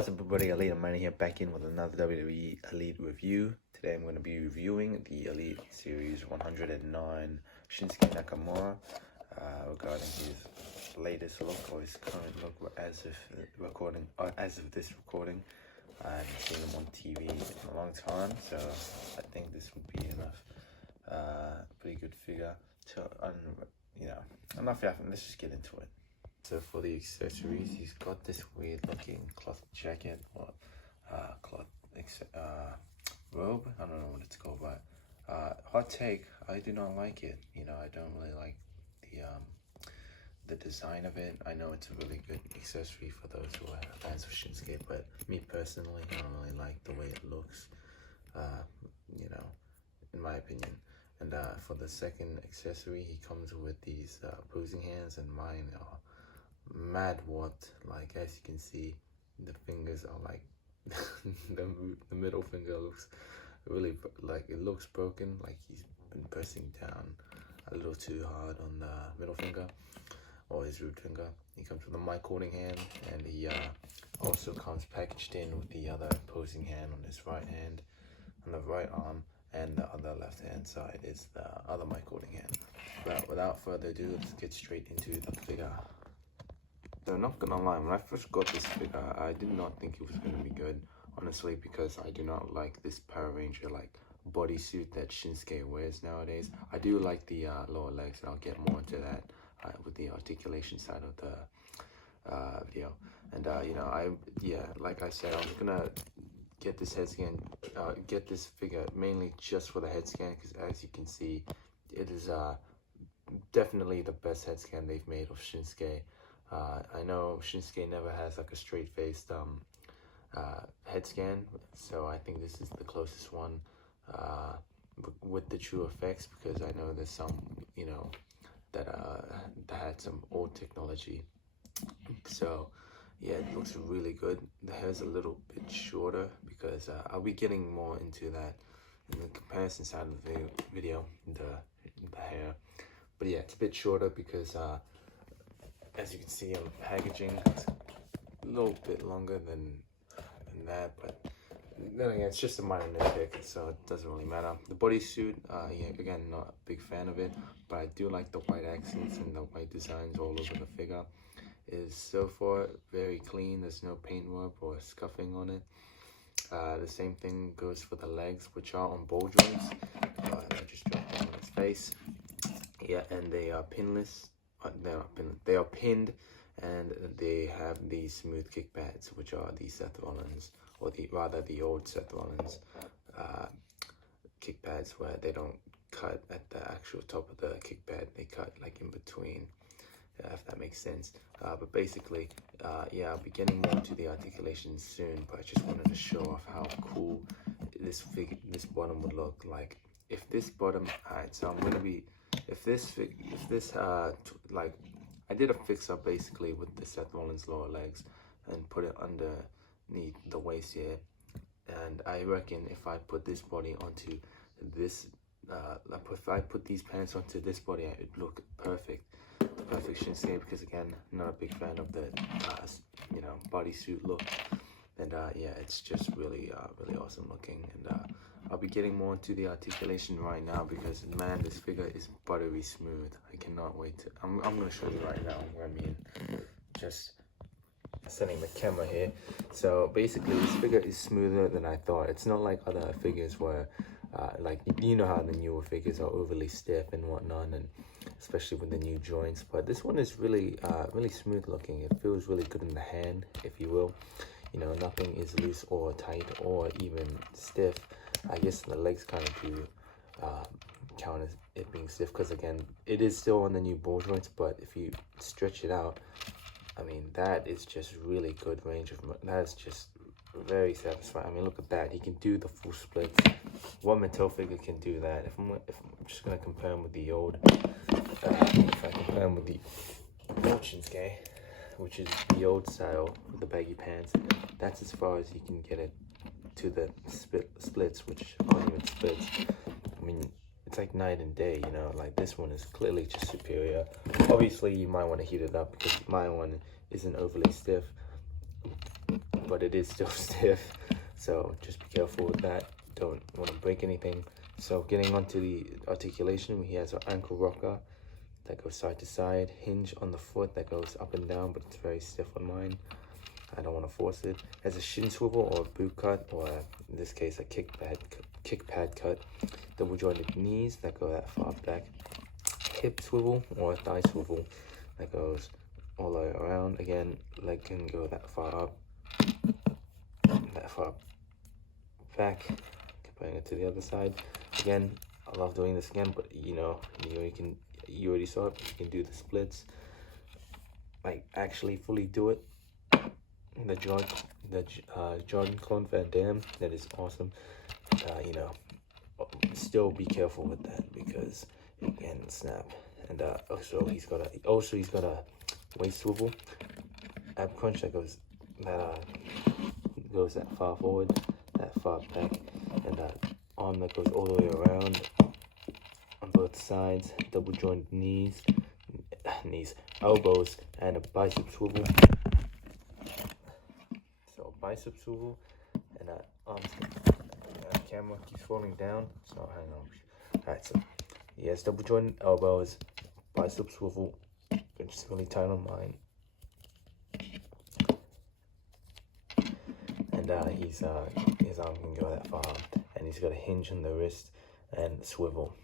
What's up everybody, Elite Man here back in with another WWE Elite review. Today I'm going to be reviewing the Elite Series 109 Shinsuke Nakamura regarding his latest look or his current look as of this recording. I haven't seen him on TV in a long time, so I think this would be enough. Pretty good figure to, enough yapping, let's just get into it. So for the accessories, he's got this weird looking cloth jacket or cloth robe. I don't know what it's called, but hot take, I do not like it. I don't really like the design of it. I know it's a really good accessory for those who are fans of Shinsuke, but me personally, I don't really like the way it looks, in my opinion. And for the second accessory, he comes with these opposing hands, and mine are mad what. Like, as you can see, the fingers are like the middle finger looks really like it looks broken, like he's been pressing down a little too hard on the middle finger or his root finger. He comes with a mic holding hand, and he also comes packaged in with the other opposing hand on his right hand, on the right arm, and the other left hand side is the other mic holding hand. But without further ado, let's get straight into the figure. So not gonna lie, when I first got this figure, I did not think it was gonna be good, honestly, because I do not like this Power Ranger like bodysuit that Shinsuke wears nowadays. I do like the lower legs, and I'll get more into that with the articulation side of the video. And like I said, I was gonna get this head scan, get this figure mainly just for the head scan, because as you can see, it is definitely the best head scan they've made of Shinsuke. I know Shinsuke never has like a straight-faced head scan, so I think this is the closest one with the true effects, because I know there's some, that had some old technology. So yeah, it looks really good. The hair's a little bit shorter because I'll be getting more into that in the comparison side of the video, the hair. But yeah, it's a bit shorter because as you can see on the packaging, it's a little bit longer than that, but then again, it's just a minor nitpick, so it doesn't really matter. The bodysuit, again, not a big fan of it, but I do like the white accents and the white designs all over the figure. It is so far very clean. There's no paintwork or scuffing on it. The same thing goes for the legs, which are on ball joints. I just dropped them on his face. Yeah, and they are pinless. They are pinned, and they have these smooth kick pads, which are the Seth Rollins, or the old Seth Rollins kick pads, where they don't cut at the actual top of the kick pad. They cut like in between, if that makes sense. But basically, I'll be getting more to the articulation soon, but I just wanted to show off how cool this bottom would look like. If this bottom, alright, so I'm gonna be, I did a fix up basically with the Seth Rollins lower legs and put it underneath the waist here, and I reckon if I put this body onto this, if I put these pants onto this body, it would look perfect. The perfect Shinsuke, because again, not a big fan of the bodysuit look, and it's just really awesome looking. And I'll be getting more into the articulation right now, because man, this figure is buttery smooth. I cannot wait to, I'm gonna show you right now what I mean. Just setting the camera here. So basically, this figure is smoother than I thought. It's not like other figures where like, how the newer figures are overly stiff and whatnot, and especially with the new joints. But this one is really smooth looking. It feels really good in the hand, if you will. Nothing is loose or tight or even stiff. I guess the legs kind of do count as it being stiff, because again, it is still on the new ball joints, but if you stretch it out, I mean, that is just really good range of, that's just very satisfying. I mean, look at that. He can do the full splits. What Mattel figure can do that? If I'm just gonna compare him with the old, if I compare him with the old Shinsuke, which is the old style with the baggy pants, that's as far as you can get it to the splits, which aren't even splits. I mean, it's like night and day, like this one is clearly just superior. Obviously, you might want to heat it up, because my one isn't overly stiff. but it is still stiff, so just be careful with that. Don't want to break anything. So getting onto the articulation, he has an ankle rocker that goes side to side, hinge on the foot that goes up and down, but it's very stiff on mine. I don't want to force it. As a shin swivel or a boot cut, or in this case a kick pad cut. Double jointed knees that go that far back. Hip swivel or a thigh swivel that goes all the way around. Again, leg can go that far up, that far back. Comparing it to the other side. Again, I love doing this again, but you already saw it. But you can do the splits, like actually fully do it. The Jean-Claude Van Damme, that is awesome. Still be careful with that because it can snap. And also he's got a waist swivel, ab crunch that goes that far forward, that far back, and arm that goes all the way around on both sides. Double jointed knees, elbows, and a bicep swivel. Bicep swivel, and arms. Camera keeps falling down, so hang on. Alright, so he has double jointed elbows, bicep swivel, which is really tight on mine, and his arm can go that far, and he's got a hinge on the wrist and swivel.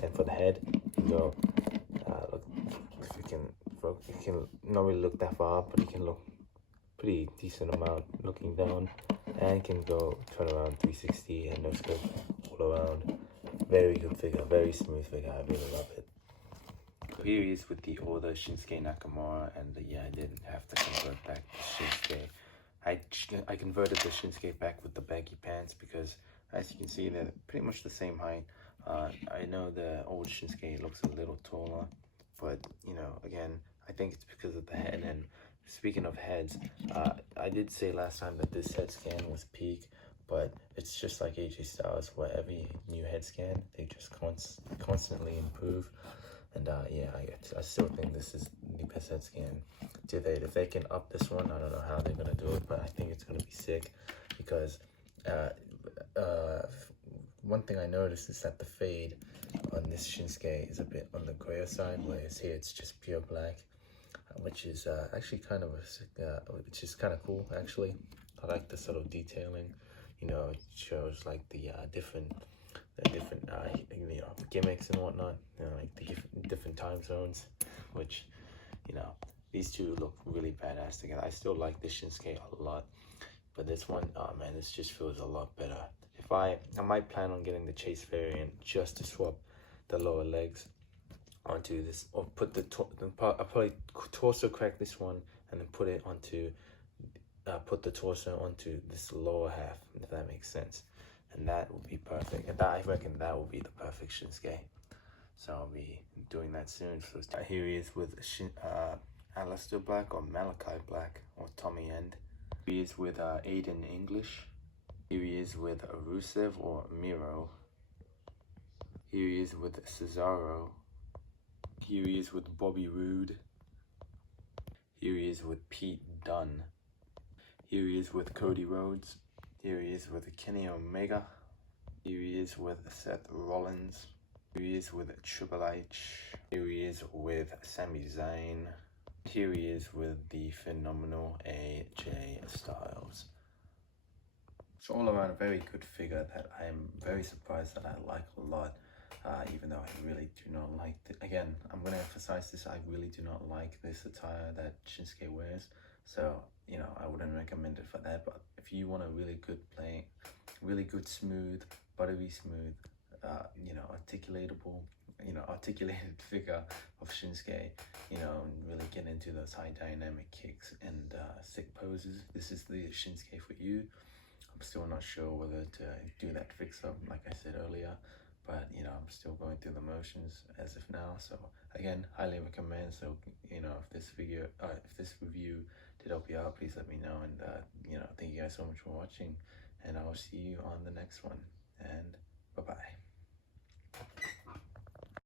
And for the head, you go look, you can not really look that far up, but you can look pretty decent amount looking down, and can go turn around 360 and no scope all around. Very good figure, very smooth figure. I really love it. So here he is with the older Shinsuke Nakamura, and yeah, I didn't have to convert back to Shinsuke. I converted the Shinsuke back with the baggy pants because, as you can see, they're pretty much the same height. I know the old Shinsuke looks a little taller, but again, I think it's because of the head. And speaking of heads, I did say last time that this head scan was peak, but it's just like AJ Styles, where every new head scan, they just constantly improve. And yeah, I still think this is the best head scan to date. If they can up this one, I don't know how they're going to do it, but I think it's going to be sick because one thing I noticed is that the fade on this Shinsuke is a bit on the grayer side, whereas here it's just pure black. Which is actually kind of which is kind of cool actually. I like the subtle detailing. It shows like the different gimmicks and whatnot. Like the different time zones, which these two look really badass together. I still like this Shinsuke a lot, but this one, oh man, this just feels a lot better. If I might plan on getting the Chase variant just to swap the lower legs onto this, or put I'll probably torso crack this one and then put it onto put the torso onto this lower half, if that makes sense, and that would be perfect. And I reckon that will be the perfect Shinsuke, so I'll be doing that soon. So here he is with Aleister Black or Malachi Black or Tommy End. He is with Aiden English. Here he is with Rusev or Miro. Here he is with Cesaro. Here he is with Bobby Roode. Here he is with Pete Dunne. Here he is with Cody Rhodes. Here he is with Kenny Omega. Here he is with Seth Rollins. Here he is with Triple H. Here he is with Sami Zayn. Here he is with the phenomenal AJ Styles. It's all around a very good figure that I am very surprised that I like a lot. Even though I really do not like again, I'm going to emphasize this, I really do not like this attire that Shinsuke wears, so I wouldn't recommend it for that. But if you want a really good smooth, buttery smooth, articulated figure of Shinsuke, really get into those high dynamic kicks and sick poses, this is the Shinsuke for you. I'm still not sure whether to do that fix up like I said earlier, but I'm still going through the motions as of now. So again, highly recommend. So if this review did help you out, please let me know. And thank you guys so much for watching, and I will see you on the next one, and bye bye.